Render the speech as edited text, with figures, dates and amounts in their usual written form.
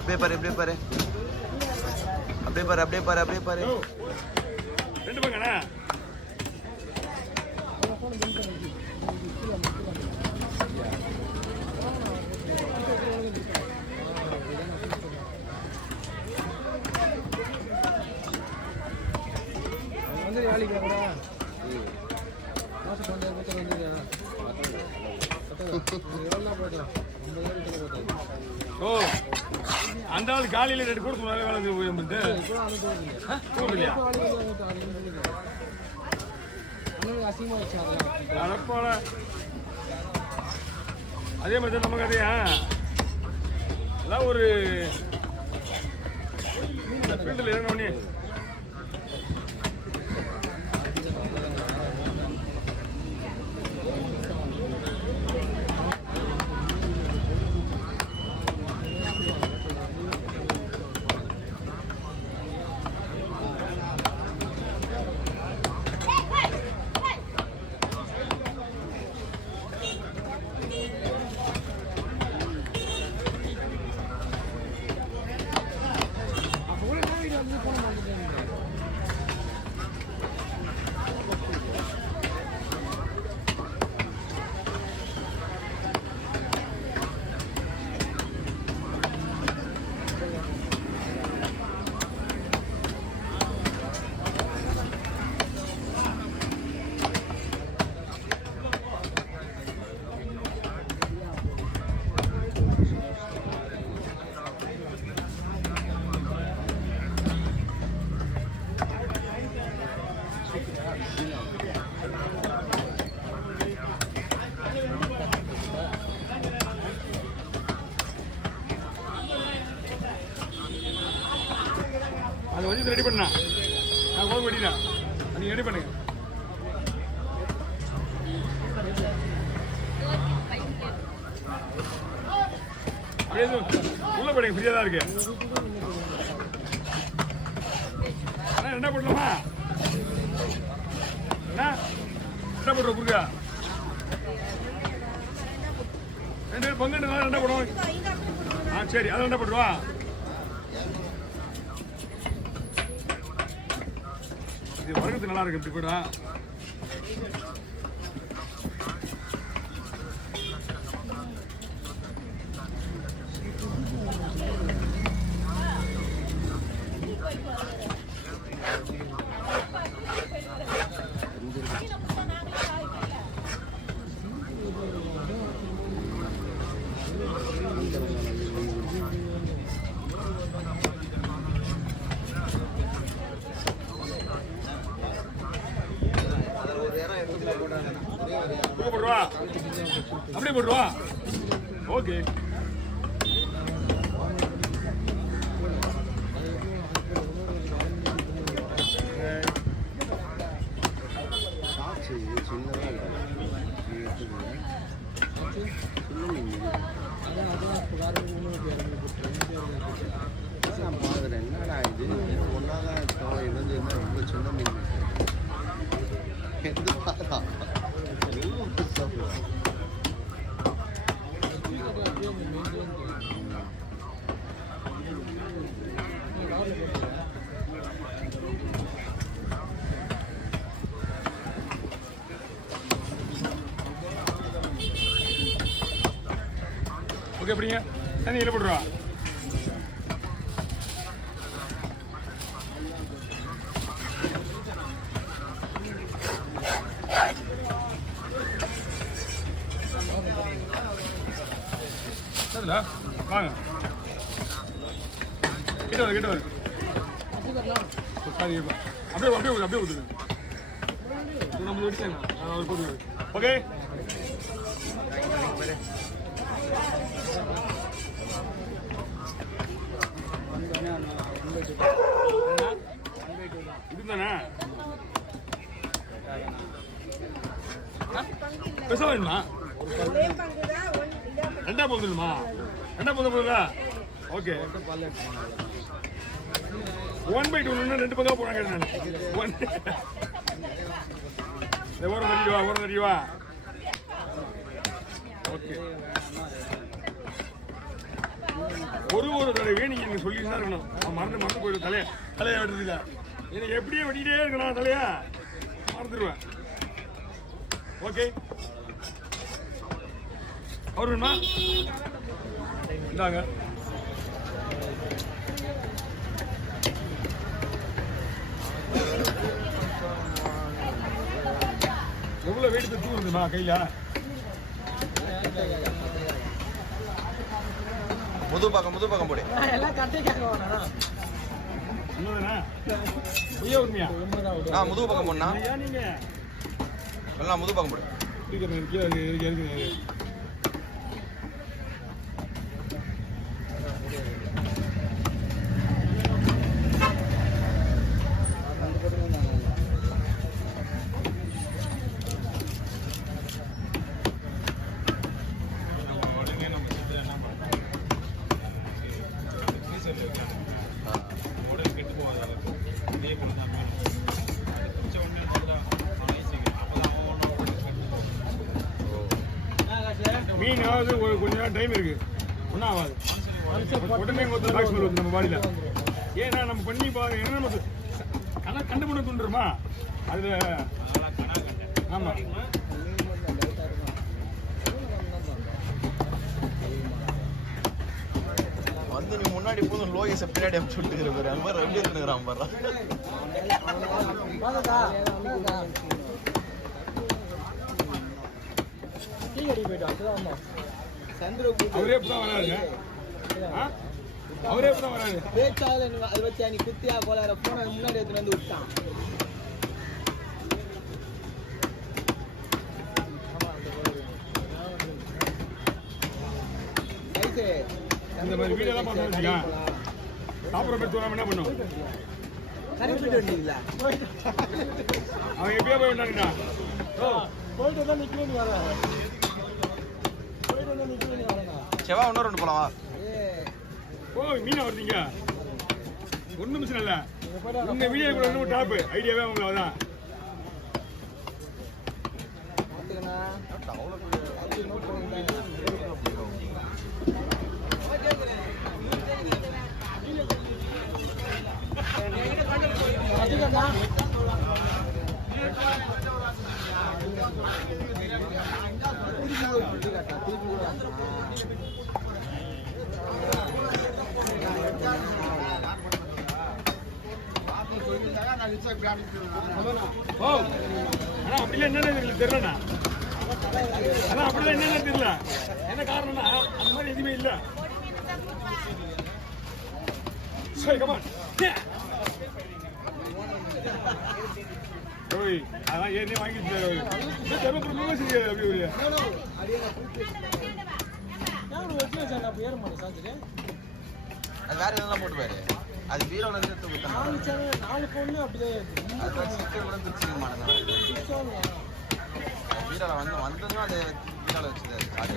அப்படியே பாரு அப்படியே பாரு அப்படியே பாரு அப்படியே பாரு அப்படியே பாரு. ரெண்டு பங்கண்ணா வந்து வேலைக்கு ஓ அந்த ஆள் காலையில் ரெண்டு கொடுத்து வேலை இல்லையா அழப்பால அதே மாதிரி தான் நமக்கு அதையா அதான் ஒரு ஃபீல்டில் இறங்கணுன்னே அதை வச்சு ரெடி பண்ணா நான் குழம்பு வெட்டினா நீங்கள் ரெடி பண்ணுங்க. உள்ள போடுங்க ஃப்ரீயாக தான் இருக்கு. அண்ணா என்ன பண்ணலாமா அண்ணா என்ன பண்ணுறோம் குறுக்கா ரெண்டு பங்கு ரெண்டா போடுவோம். ஆ சரி அதை என்ன பண்ணுவா இது வர்க்கத்து நல்லா இருக்கு இப்படி கூட போடுவா அப்படியே போடுவா. ஓகே என்னடா இது ஒன்னாதான் இருந்து ரொம்ப சின்ன மீன் எந்த பார்த்தா ஓகே அப்படிங்க தண்ணியில் போட்டுருவா. வாங்க கிட்ட வரு கிட்ட வரு அப்படியே அப்படியே அப்படியே கொடுத்துருங்க நம்ம வச்சுக்கோங்க. ஓகே இதுதானே பெருசா வேணுமா ரெண்டா போதுமா ரெண்டா போதுங்களா ஓகே 1/2 ரெண்டு பக்கம் போறாங்க ஓரம் தட்டிவா ஓகே ஒரு தடவையே நீங்க சொல்லிட்டு தான் இருக்கணும். மறந்து போயிடும் தலையை வெட்டுறதுல எனக்கு எப்படியே வெட்டிக்கிட்டே இருக்கணும் தலையா மறந்துடுவேன். ஓகே அவர் வேணுமா இந்தாங்க. எவ்வளவு வெயிட் தூ இருக்குமா கையில? முது பக்கம் போடு. முது பக்கம் போடா. எல்லாம் முது பக்கம் போடு. மீன் ஆகுது கொஞ்ச நேரம் டைம் இருக்கு, ஒன்றும் ஆகாது. உடனே நம்ம பாடியில் ஏன்னா நம்ம பண்ணி பாருங்க. ஏன்னா நமக்கு கண்டுபிடி தூண்டுருமா அதுல. ஆமா வந்து நீ முன்னாடி போதும் லோகேஷ பின்னாடி அமுச்சு விட்டுக்கிற பாரு எப்படி இருக்குறான் பாரு. அவரே இப்பதான் வராது. அதை வச்சு நீ குத்தியா கோளார போன முன்னாடி எடுத்துட்டு வந்து விட்டான். இந்த மாதிரி வீடியோ எல்லாம் பார்த்தா சாப்பிட்ற பேர் தூராம என்ன பண்ணும்? அவன் எப்படியா போய் விட்டாங்கடா. போயிட்டு தான் நிக்கணும் வர. செவா இன்னொரு ரெண்டு போலாமா? ஓ மீனா வருதீங்க, ஒன்றும் பிரச்சனை இல்லை. இந்த வீடியோ கூட இன்னும் டாப்பு ஐடியாவே அவங்க அதான். ஓ ஆனா அப்படிலாம் என்னன்னு தெரியலண்ணா. அதான் அப்படிலாம் என்னன்னு தெரியல. என்ன காரணம்னா அந்த மாதிரி எதுவுமே இல்லை. சரி கமான். ஓய் அதான் ஏற்கனவே வாங்கிட்டு தருமபுரம் சரி அப்படி ஒரு அது வேற எதெல்லாம் போட்டு பாரு. அது பீரோல இருந்து 4 பொண்ணு அப்படியே அது சிக்கன் கூட திருச்சிக்க மாட்டேங்க. பீரோல வந்ததும் அது பீரோல வச்சுது. அது